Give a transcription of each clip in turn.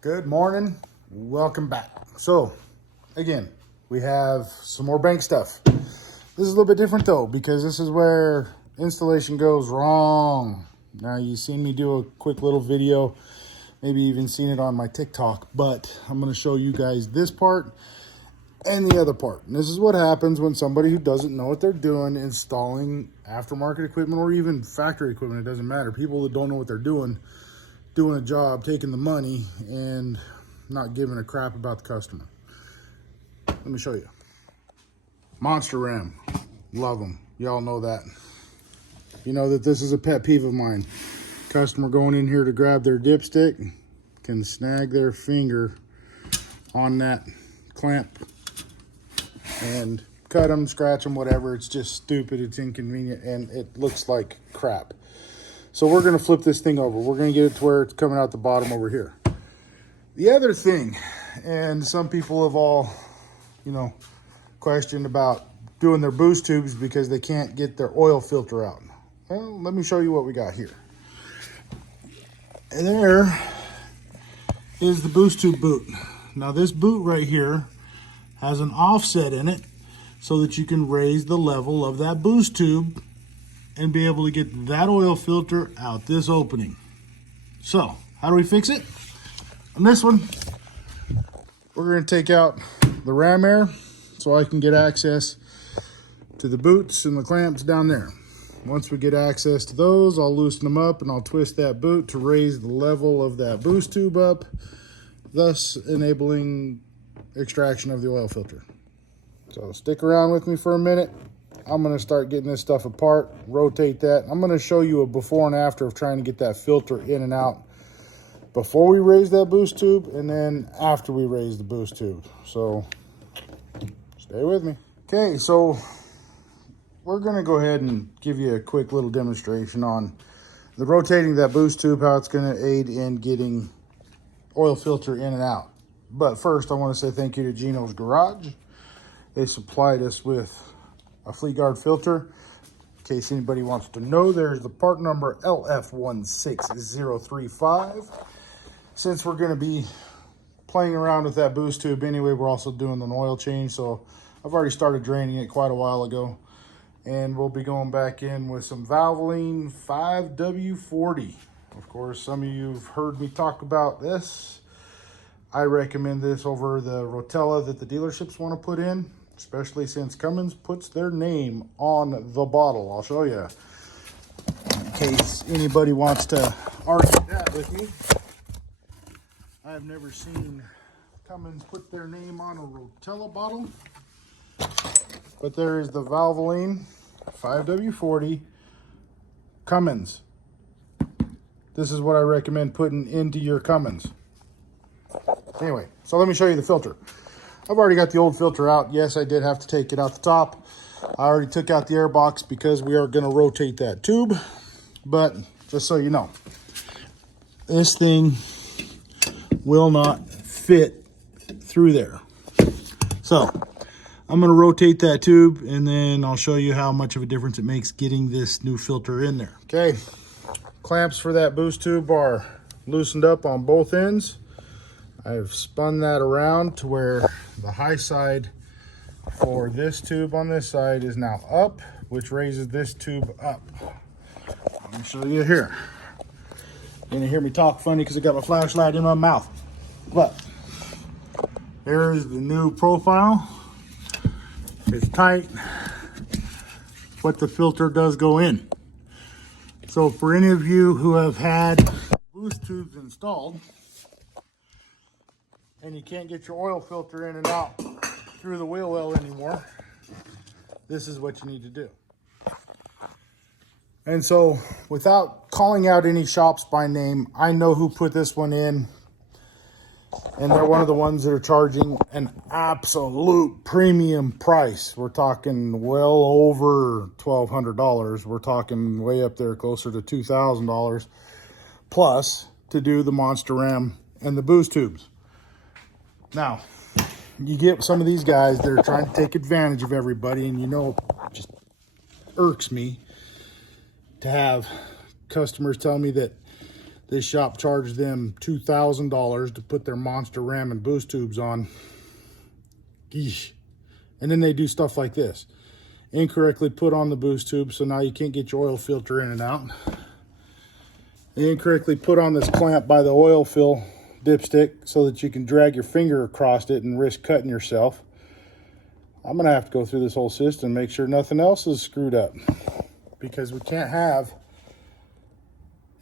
Good morning. Welcome back. So, again, we have some more bank stuff. This is a little bit different though, because this is where installation goes wrong. Now, you've seen me do a quick little video, maybe even seen it on my TikTok, but I'm going to show you guys this part and the other part. And this is what happens when somebody who doesn't know what they're doing installing aftermarket equipment or even factory equipment, it doesn't matter. People that don't know what they're doing a job, taking the money, and not giving a crap about the customer. Let me show you. Monster Ram. Love them. Y'all know that. You know that this is a pet peeve of mine. Customer going in here to grab their dipstick can snag their finger on that clamp and cut them, scratch them, whatever. It's just stupid. It's inconvenient, and it looks like crap. So we're going to flip this thing over. We're going to get it to where it's coming out the bottom over here. The other thing, and some people have all, questioned about doing their boost tubes because they can't get their oil filter out. Well, let me show you what we got here. And there is the boost tube boot. Now this boot right here has an offset in it so that you can raise the level of that boost tube and be able to get that oil filter out this opening. So, how do we fix it? On this one, we're going to take out the ram air so I can get access to the boots and the clamps down there. Once we get access to those, I'll loosen them up and I'll twist that boot to raise the level of that boost tube up, thus enabling extraction of the oil filter. So stick around with me for a minute. I'm going to start getting this stuff apart, rotate that. I'm going to show you a before and after of trying to get that filter in and out before we raise that boost tube and then after we raise the boost tube. So stay with me. Okay, so we're going to go ahead and give you a quick little demonstration on the rotating that boost tube, how it's going to aid in getting oil filter in and out. But first, I want to say thank you to Gino's Garage. They supplied us with a Fleetguard filter. In case anybody wants to know, there's the part number LF16035. Since we're going to be playing around with that boost tube anyway, we're also doing an oil change, so I've already started draining it quite a while ago, and we'll be going back in with some Valvoline 5W40. Of course, some of you have heard me talk about this. I recommend this over the Rotella that the dealerships want to put in, especially since Cummins puts their name on the bottle. I'll show you in case anybody wants to argue that with me. I've never seen Cummins put their name on a Rotella bottle, but there is the Valvoline 5W40 Cummins. This is what I recommend putting into your Cummins. Anyway, so let me show you the filter. I've already got the old filter out. Yes, I did have to take it out the top. I already took out the air box because we are going to rotate that tube. But just so you know, this thing will not fit through there. So I'm going to rotate that tube and then I'll show you how much of a difference it makes getting this new filter in there. Okay, clamps for that boost tube are loosened up on both ends. I've spun that around to where the high side for this tube on this side is now up, which raises this tube up. Let me show you here. You're gonna hear me talk funny because I got my flashlight in my mouth. But there's the new profile. It's tight, but the filter does go in. So for any of you who have had boost tubes installed, and you can't get your oil filter in and out through the wheel well anymore, this is what you need to do. And so, without calling out any shops by name, I know who put this one in, and they're one of the ones that are charging an absolute premium price. We're talking well over $1,200. We're talking way up there, closer to $2,000 plus to do the Monster Ram and the boost tubes. Now, you get some of these guys that are trying to take advantage of everybody, and it just irks me to have customers tell me that This shop charged them $2,000 to put their monster ram and boost tubes on. Geesh. And then they do stuff like this. Incorrectly put on the boost tube, so now you can't get your oil filter in and out. They incorrectly put on this clamp by the oil fill dipstick so that you can drag your finger across it and risk cutting yourself. I'm gonna have to go through this whole system and make sure nothing else is screwed up, because we can't have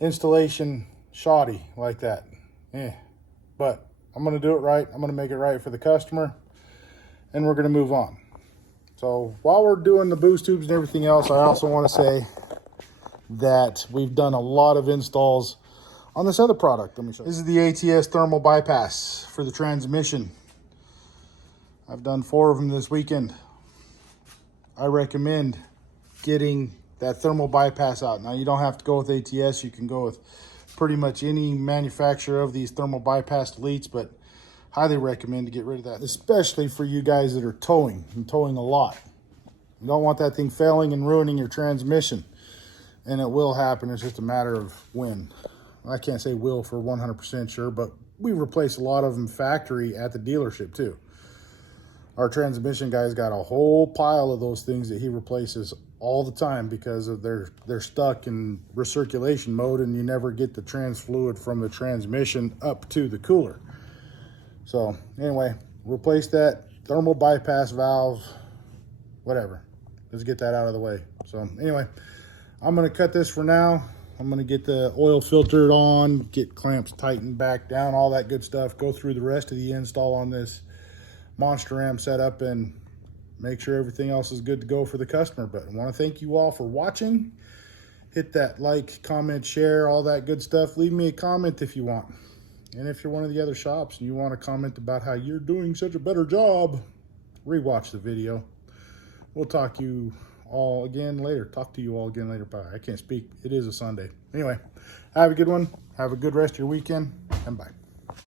installation shoddy like that. But I'm gonna do it right. I'm gonna make it right for the customer, and we're gonna move on. So while we're doing the boost tubes and everything else, I also want to say that we've done a lot of installs on this other product. Let me show you. This is the ATS thermal bypass for the transmission. I've done 4 of them this weekend. I recommend getting that thermal bypass out. Now, you don't have to go with ATS. You can go with pretty much any manufacturer of these thermal bypass deletes, but highly recommend to get rid of that, especially for you guys that are towing and towing a lot. You don't want that thing failing and ruining your transmission, and it will happen. It's just a matter of when. I can't say will for 100% sure, but we replace a lot of them factory at the dealership too. Our transmission guy's got a whole pile of those things that he replaces all the time because of they're stuck in recirculation mode, and you never get the trans fluid from the transmission up to the cooler. So anyway, replace that thermal bypass valve, whatever. Let's get that out of the way. So anyway, I'm gonna cut this for now. I'm gonna get the oil filtered on, get clamps tightened back down, all that good stuff. Go through the rest of the install on this monster ram setup and make sure everything else is good to go for the customer. But I wanna thank you all for watching. Hit that like, comment, share, all that good stuff. Leave me a comment if you want. And if you're one of the other shops and you want to comment about how you're doing such a better job, rewatch the video. We'll talk to you all again later. Bye. I can't speak. It is a Sunday. Anyway, have a good one. Have a good rest of your weekend, and bye.